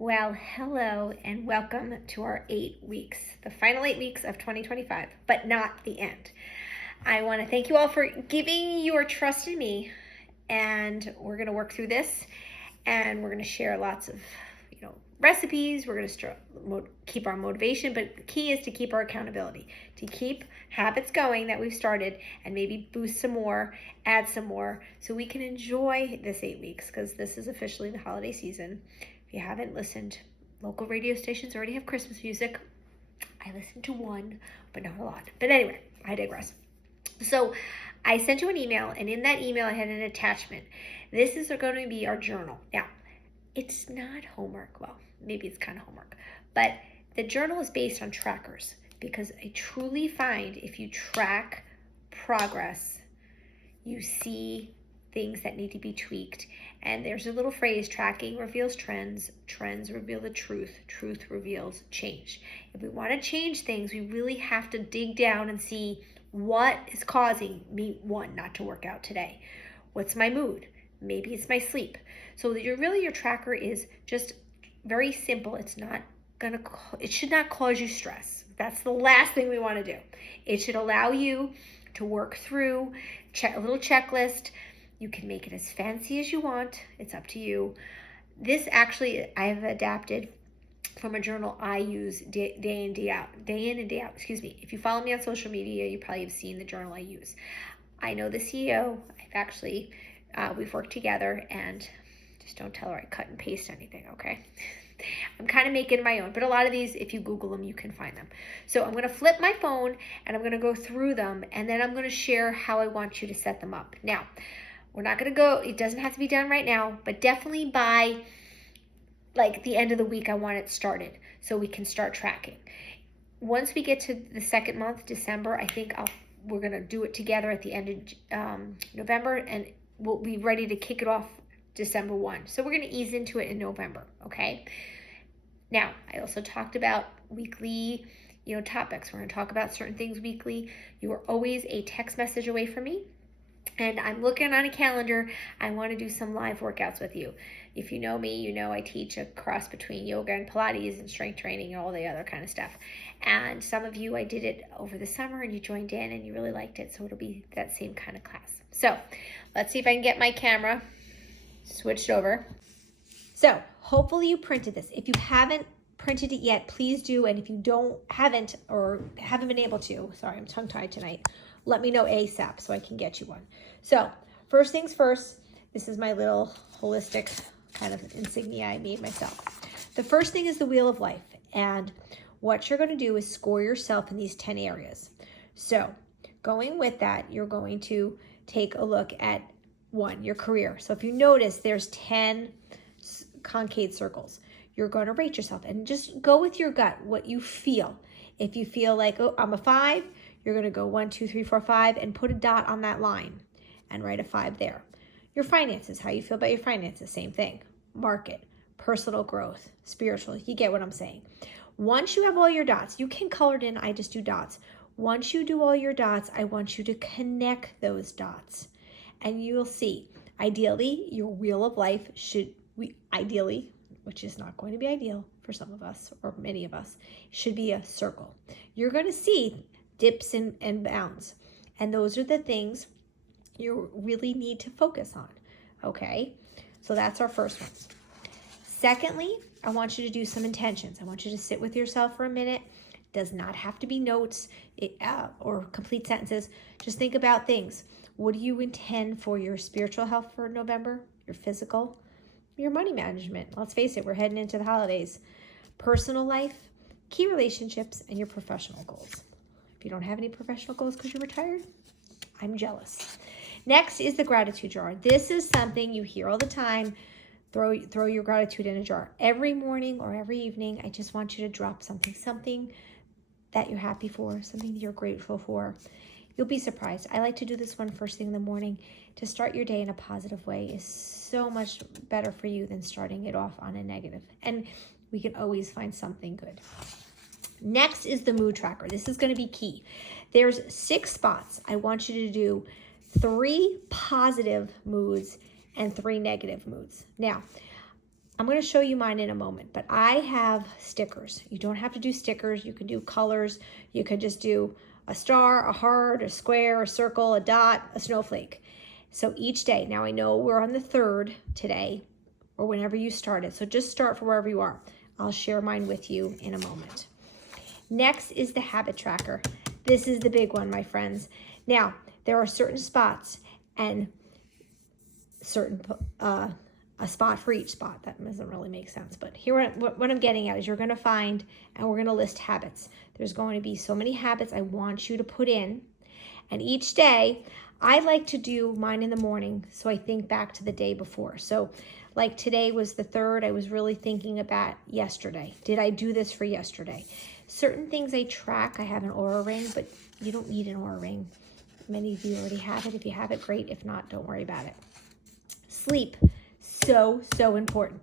Well, hello and welcome to our 8 weeks, the final 8 weeks of 2025, but not the end. I want to thank you all for giving your trust in me, and we're going to work through this, and we're going to share lots of, recipes. We're going to keep our motivation, but the key is to keep our accountability, to keep habits going that we've started, and maybe boost some more, add some more, so we can enjoy this 8 weeks, because this is officially the holiday season. If you haven't listened, local radio stations already have Christmas music. I listened to one, but not a lot. But anyway, I digress. So I sent you an email, and in that email I had an attachment. This is going to be our journal. Now, it's not homework. Well, maybe it's kind of homework. But the journal is based on trackers, because I truly find if you track progress, you see things that need to be tweaked. And there's a little phrase, tracking reveals trends, trends reveal the truth, truth reveals change. If we want to change things, we really have to dig down and see what is causing me, one, not to work out today. What's my mood? Maybe it's my sleep. So your tracker is just very simple. It should not cause you stress. That's the last thing we want to do. It should allow you to work through a little checklist. You can make it as fancy as you want. It's up to you. This actually I've adapted from a journal I use day in and day out. If you follow me on social media, you probably have seen the journal I use. I know the CEO. We've worked together, and just don't tell her I cut and paste anything, okay? I'm kind of making my own, but a lot of these, if you Google them, you can find them. So I'm going to flip my phone, and I'm going to go through them, and then I'm going to share how I want you to set them up. Now, we're not going to go, it doesn't have to be done right now, but definitely by like the end of the week, I want it started so we can start tracking. Once we get to the second month, December, I think we're going to do it together at the end of November, and we'll be ready to kick it off December 1. So we're going to ease into it in November, okay? Now, I also talked about weekly, topics. We're going to talk about certain things weekly. You are always a text message away from me. And I'm looking on a calendar. I want to do some live workouts with you. If you know me, you know I teach a cross between yoga and Pilates and strength training and all the other kind of stuff. And some of you, I did it over the summer and you joined in and you really liked it. So it'll be that same kind of class. So let's see if I can get my camera switched over. So hopefully you printed this. If you haven't printed it yet, please do. And if you haven't been able to, sorry, I'm tongue-tied tonight, let me know ASAP so I can get you one. So first things first, this is my little holistic kind of insignia I made myself. The first thing is the Wheel of Life. And what you're going to do is score yourself in these 10 areas. So going with that, you're going to take a look at your career. So if you notice, there's 10 concave circles. You're going to rate yourself and just go with your gut, what you feel. If you feel like, oh, I'm a 5, you're going to go 1, 2, 3, 4, 5 and put a dot on that line and write a 5 there. Your finances, how you feel about your finances, same thing. Market, personal growth, spiritual, you get what I'm saying. Once you have all your dots, you can color it in, I just do dots. Once you do all your dots, I want you to connect those dots. And you'll see, ideally, your Wheel of Life which is not going to be ideal for some of us or many of us, should be a circle. You're going to see dips and bounds. And those are the things you really need to focus on, okay? So that's our first one. Secondly, I want you to do some intentions. I want you to sit with yourself for a minute. It does not have to be notes or complete sentences. Just think about things. What do you intend for your spiritual health for November? Your physical? Your money management. Let's face it, we're heading into the holidays. Personal life, key relationships, and your professional goals. If you don't have any professional goals because you're retired, I'm jealous. Next is the gratitude jar. This is something you hear all the time. Throw your gratitude in a jar. Every morning or every evening, I just want you to drop something that you're happy for, something that you're grateful for. You'll be surprised. I like to do this one first thing in the morning. To start your day in a positive way is so much better for you than starting it off on a negative. And we can always find something good. Next is the mood tracker. This is going to be key. There's 6 spots. I want you to do 3 positive moods and 3 negative moods. Now, I'm going to show you mine in a moment, but I have stickers. You don't have to do stickers. You can do colors. You could just do a star, a heart, a square, a circle, a dot, a snowflake. So each day, now I know we're on the 3rd today, or whenever you started. So just start from wherever you are. I'll share mine with you in a moment. Next is the habit tracker. This is the big one, my friends. Now, there are certain spots and certain a spot for each spot. That doesn't really make sense, but here what I'm getting at is you're going to find, and we're going to list habits. There's going to be so many habits I want you to put in, and each day I like to do mine in the morning, so I think back to the day before. So like today was the 3rd, I was really thinking about yesterday. Did I do this for yesterday? Certain things I track. I have an Aura ring, but you don't need an Aura ring. Many of you already have it. If you have it, great. If not, don't worry about it. Sleep, so important.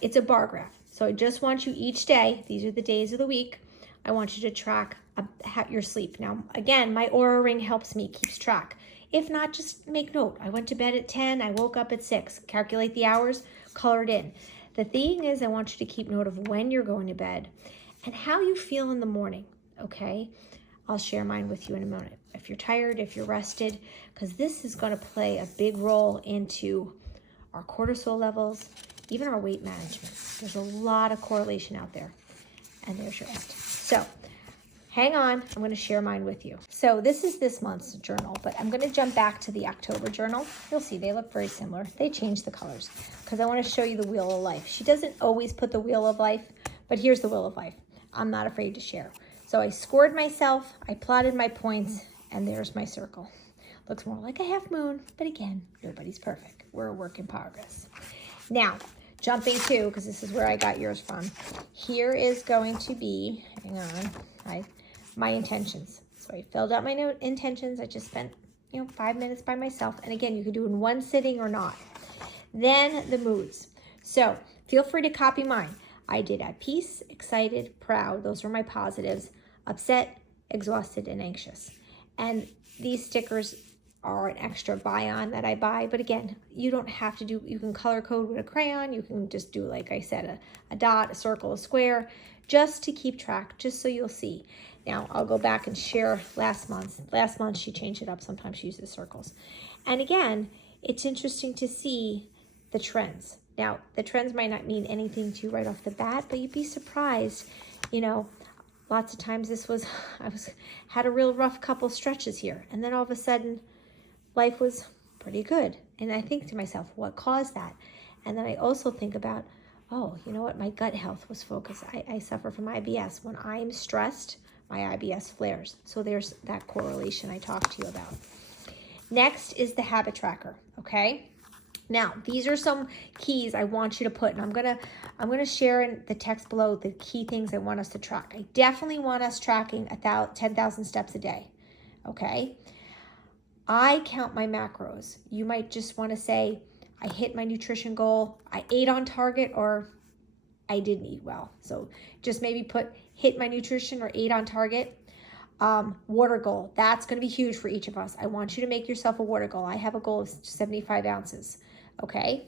It's a bar graph. So I just want you each day, these are the days of the week, I want you to track your sleep. Now, again, my Aura ring helps me, keeps track. If not, just make note. I went to bed at 10, I woke up at 6. Calculate the hours, color it in. The thing is, I want you to keep note of when you're going to bed and how you feel in the morning, okay? I'll share mine with you in a moment. If you're tired, if you're rested, because this is going to play a big role into our cortisol levels, even our weight management. There's a lot of correlation out there. And there's your end. So hang on, I'm going to share mine with you. So this is this month's journal, but I'm going to jump back to the October journal. You'll see they look very similar. They changed the colors because I want to show you the wheel of life. She doesn't always put the wheel of life, but here's the wheel of life. I'm not afraid to share. So I scored myself, I plotted my points, and there's my circle. Looks more like a half moon, but again, nobody's perfect. We're a work in progress. Now, jumping to, because this is where I got yours from, here is going to be, hang on, my intentions. So I filled out my intentions. I just spent 5 minutes by myself. And again, you could do it in one sitting or not. Then the moods. So feel free to copy mine. I did at peace, excited, proud. Those were my positives. Upset, exhausted, and anxious. And these stickers are an extra buy-on that I buy. But again, you don't have to do, you can color code with a crayon. You can just do, like I said, a dot, a circle, a square, just to keep track, just so you'll see. Now, I'll go back and share last month. Last month, she changed it up. Sometimes she uses circles. And again, it's interesting to see the trends. Now, the trends might not mean anything to you right off the bat, but you'd be surprised. Lots of times had a real rough couple stretches here. And then all of a sudden, life was pretty good. And I think to myself, what caused that? And then I also think about, oh, you know what? My gut health was focused. I suffer from IBS. When I'm stressed, my IBS flares. So there's that correlation I talked to you about. Next is the habit tracker, okay? Now, these are some keys I want you to put, and I'm gonna share in the text below the key things I want us to track. I definitely want us tracking 10,000 steps a day, okay? I count my macros. You might just want to say, I hit my nutrition goal, I ate on target, or I didn't eat well. So just maybe put hit my nutrition or ate on target. Water goal, that's going to be huge for each of us. I want you to make yourself a water goal. I have a goal of 75 ounces. Okay,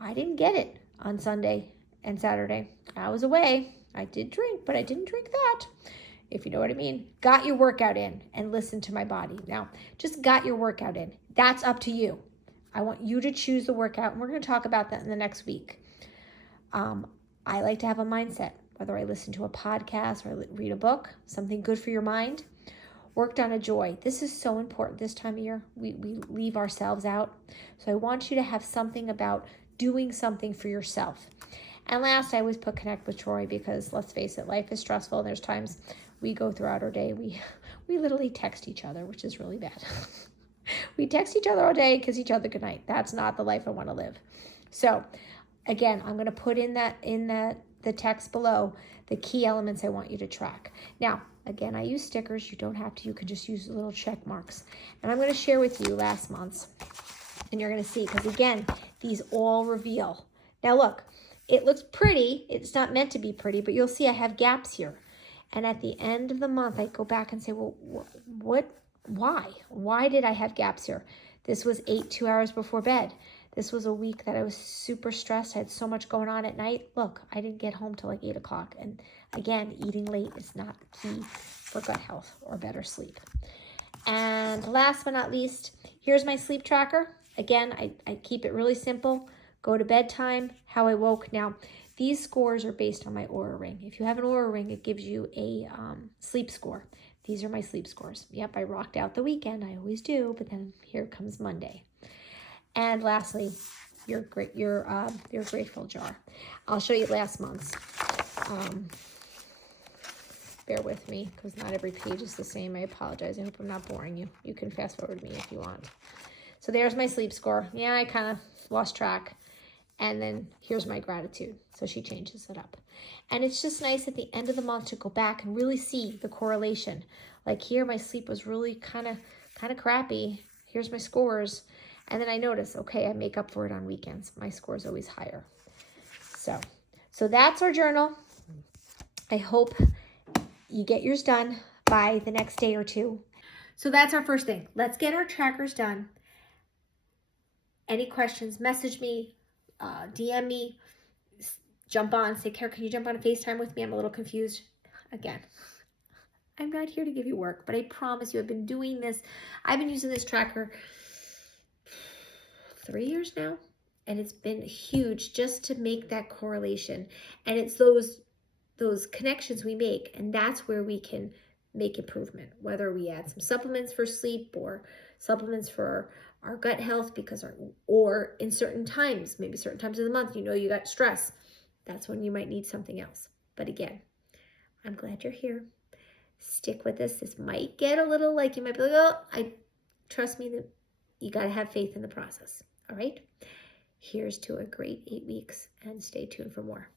I didn't get it on Sunday and Saturday. I was away. I did drink, but I didn't drink that, if you know what I mean. Got your workout in and listen to my body. Now, just got your workout in. That's up to you. I want you to choose the workout, and we're going to talk about that in the next week. I like to have a mindset, whether I listen to a podcast or read a book, something good for your mind. Worked on a joy. This is so important this time of year. We leave ourselves out. So I want you to have something about doing something for yourself. And last, I always put connect with Troy, because let's face it, life is stressful. And there's times we go throughout our day, we literally text each other, which is really bad. We text each other all day, kiss each other goodnight. That's not the life I want to live. So again, I'm going to put in the text below the key elements I want you to track. Now, again, I use stickers. You don't have to. You can just use little check marks. And I'm going to share with you last month's. And you're going to see, because again, these all reveal. Now look, it looks pretty. It's not meant to be pretty, but you'll see I have gaps here. And at the end of the month, I go back and say, well, why? Why did I have gaps here? This was 2 hours before bed. This was a week that I was super stressed. I had so much going on at night. Look, I didn't get home till like 8 o'clock. And again, eating late is not key for gut health or better sleep. And last but not least, here's my sleep tracker. Again, I keep it really simple. Go to bedtime, how I woke. Now, these scores are based on my Oura Ring. If you have an Oura Ring, it gives you a sleep score. These are my sleep scores. Yep, I rocked out the weekend. I always do, but then here comes Monday. And lastly, your grateful jar. I'll show you last month's. Bear with me, because not every page is the same. I apologize. I hope I'm not boring you. You can fast forward me if you want. So there's my sleep score. Yeah, I kind of lost track. And then here's my gratitude. So she changes it up. And it's just nice at the end of the month to go back and really see the correlation. Like here, my sleep was really kind of crappy. Here's my scores. And then I notice, okay, I make up for it on weekends. My score is always higher. So that's our journal. I hope you get yours done by the next day or two. So that's our first thing. Let's get our trackers done. Any questions, message me, DM me, jump on, say, Kara, can you jump on a FaceTime with me? I'm a little confused. Again, I'm not here to give you work, but I promise you I've been doing this. I've been using this tracker 3 years now, and it's been huge just to make that correlation. And it's those connections we make, and that's where we can make improvement, whether we add some supplements for sleep or supplements for our gut health, or in certain times, maybe certain times of the month, you got stress. That's when you might need something else. But again, I'm glad you're here. Stick with this. This might get a little you might be like, oh, trust me that you got to have faith in the process. All right. Here's to a great 8 weeks, and stay tuned for more.